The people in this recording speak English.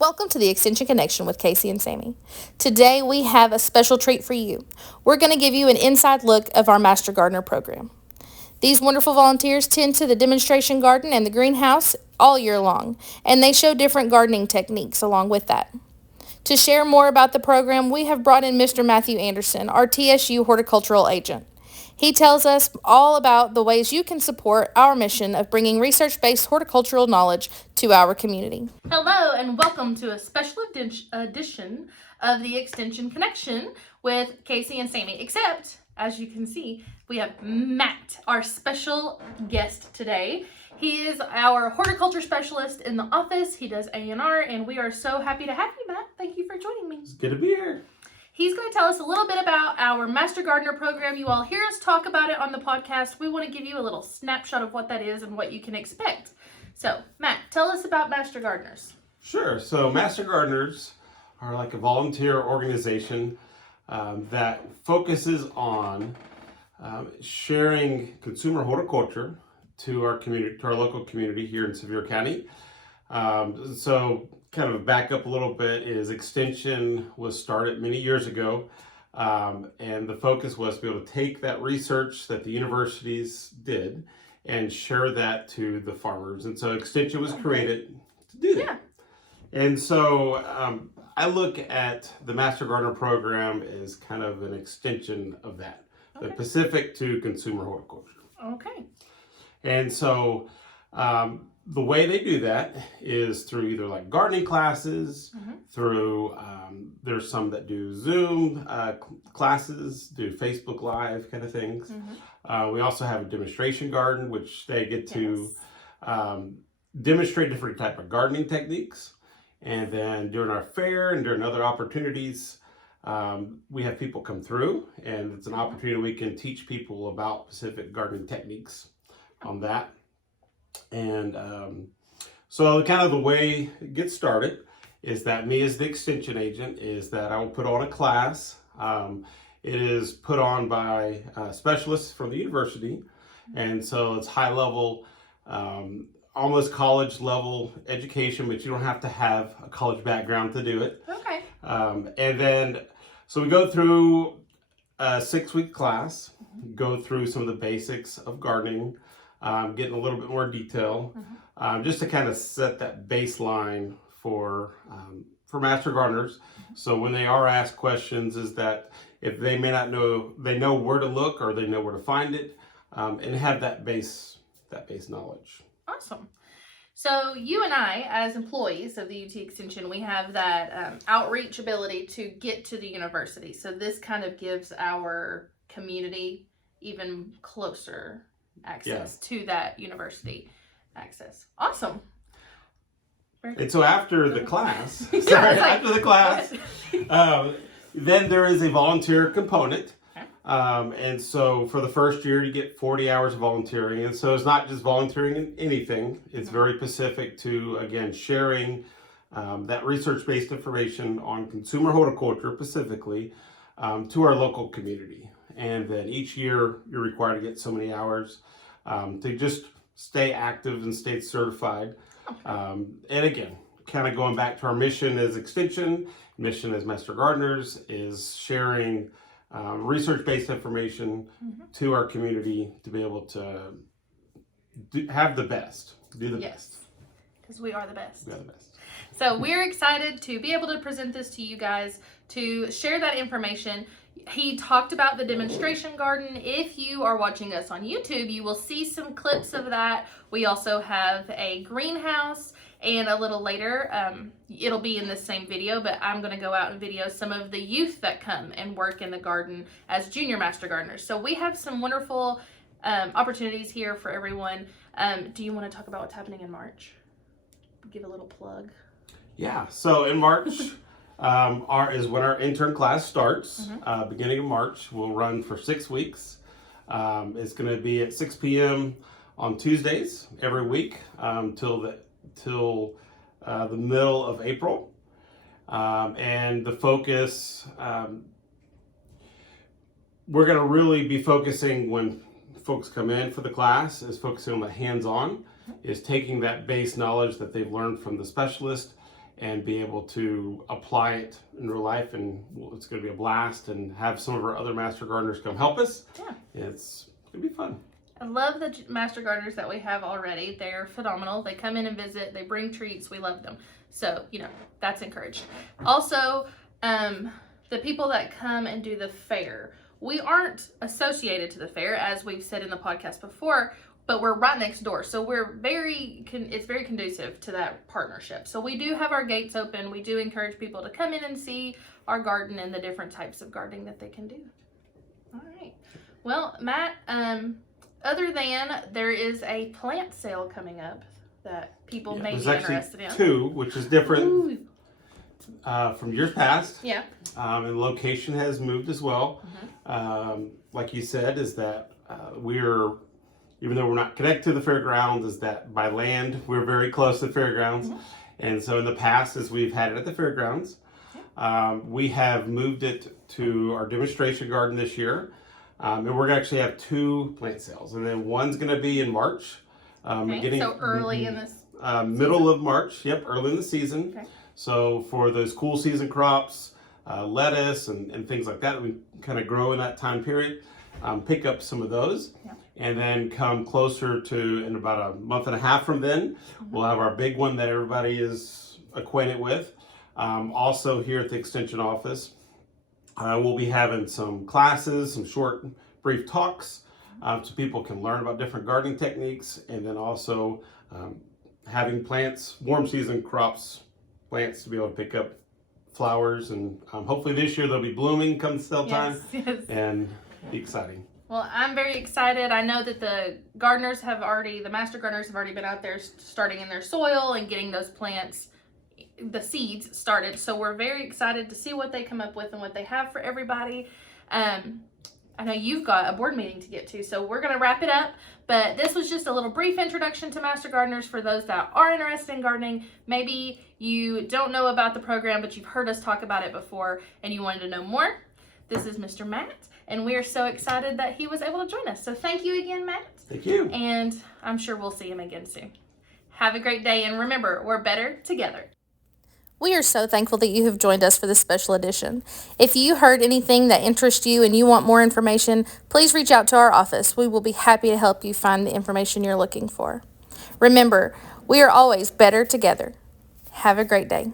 Welcome to the Extension Connection with Kaysie and Sami. Today we have a special treat for you. We're going to give you an inside look of our Master Gardener program. These wonderful volunteers tend to the demonstration garden and the greenhouse all year long, and they show different gardening techniques along with that. To share more about the program, we have brought in Mr. Matthew Anderson, our TSU Horticultural Agent. He tells us all about the ways you can support our mission of bringing research-based horticultural knowledge to our community. Hello, and welcome to a special edition of the Extension Connection with Kaysie and Sami. Except, as you can see, we have Matt, our special guest today. He is our horticulture specialist in the office. He does A&R, and we are so happy to have you, Matt. Thank you for joining me. It's good to be here. He's going to tell us a little bit about our Master Gardener program. You all hear us talk about it on the podcast. We want to give you a little snapshot of what that is and what you can expect. So, Matt, tell us about Master Gardeners. Sure. So, Master Gardeners are like a volunteer organization that focuses on sharing consumer horticulture to our community, to our local community here in Sevier County. So, kind of back up a little bit, is Extension was started many years ago, and the focus was to be able to take that research that the universities did and share that to the farmers. And so Extension was created to do that. Yeah. And so I look at the Master Gardener program as kind of an extension of that, the specific to consumer horticulture. Okay. And so the way they do that is through either like gardening classes, through, there's some that do Zoom classes, do Facebook Live kind of things. We also have a demonstration garden, which they get to demonstrate different type of gardening techniques. And then during our fair and during other opportunities, we have people come through, and it's an opportunity we can teach people about specific gardening techniques on that. And so kind of the way it gets started is that me as the extension agent is that I will put on a class. It is put on by specialists from the university. And so it's high level, almost college level education, but you don't have to have a college background to do it. Okay. And then, so we go through a 6-week class, go through some of the basics of gardening, getting a little bit more detail, just to kind of set that baseline for Master Gardeners. So when they are asked questions, is that if they may not know, they know where to look or they know where to find it, and have that base knowledge. Awesome. So you and I, as employees of the UT Extension, we have that outreach ability to get to the university. So this kind of gives our community even closer access to that university access. Awesome. And so after the class, then there is a volunteer component. And so for the first year, you get 40 hours of volunteering. And so it's not just volunteering in anything. It's very specific to, again, sharing that research-based information on consumer horticulture specifically to our local community. And then each year, you're required to get so many hours to just stay active and stay certified. And again, kind of going back to our mission as Extension, mission as Master Gardeners is sharing research-based information to our community to be able to have the best, do the best. Because we are the best. We are the best. So we're excited to be able to present this to you guys, to share that information. He talked about the demonstration garden. If you are watching us on YouTube, you will see some clips of that. We also have a greenhouse, and a little later, it'll be in the same video, but I'm going to go out and video some of the youth that come and work in the garden as junior Master Gardeners. So we have some wonderful opportunities here for everyone. Do you want to talk about what's happening in March? Give a little plug. Yeah, so in March is when our intern class starts. Beginning of March, we'll run for 6 weeks. It's going to be at 6 p.m. on Tuesdays every week till the middle of April. And the focus, we're going to really be focusing when folks come in for the class, is focusing on the hands-on, is taking that base knowledge that they've learned from the specialist and be able to apply it in real life. And it's going to be a blast, and have some of our other master gardeners come help us. Yeah. It's going to be fun. I love the master gardeners that we have already. They're phenomenal. They come in and visit. They bring treats. We love them. So, that's encouraged. Also, the people that come and do the fair, we aren't associated to the fair, as we've said in the podcast before, but we're right next door. So it's very conducive to that partnership. So we do have our gates open. We do encourage people to come in and see our garden and the different types of gardening that they can do. All right. Well, Matt, other than there is a plant sale coming up that people may be interested in. Two, which is different from years past. Yeah. And location has moved as well. Like you said, is that even though we're not connected to the fairgrounds, is that by land we're very close to the fairgrounds. And so in the past, as we've had it at the fairgrounds, we have moved it to our demonstration garden this year. And we're going to actually have 2 plant sales. And then one's going to be in March. So early in this middle of March. Yep, early in the season. Okay. So for those cool season crops, lettuce and things like that, we kind of grow in that time period. Pick up some of those. Yeah. And then come closer to, in about a month and a half from then, we'll have our big one that everybody is acquainted with. Also here at the Extension office, we'll be having some classes, some short, brief talks, so people can learn about different gardening techniques, and then also having plants, warm season crops, plants to be able to pick up flowers, and hopefully this year they'll be blooming come sale time, and be exciting. Well, I'm very excited. I know that the master gardeners have already been out there starting in their soil and getting those plants, the seeds started. So we're very excited to see what they come up with and what they have for everybody. I know you've got a board meeting to get to, so we're going to wrap it up. But this was just a little brief introduction to Master Gardeners for those that are interested in gardening. Maybe you don't know about the program, but you've heard us talk about it before and you wanted to know more. This is Mr. Matt, and we are so excited that he was able to join us. So thank you again, Matt. Thank you. And I'm sure we'll see him again soon. Have a great day, and remember, we're better together. We are so thankful that you have joined us for this special edition. If you heard anything that interests you and you want more information, please reach out to our office. We will be happy to help you find the information you're looking for. Remember, we are always better together. Have a great day.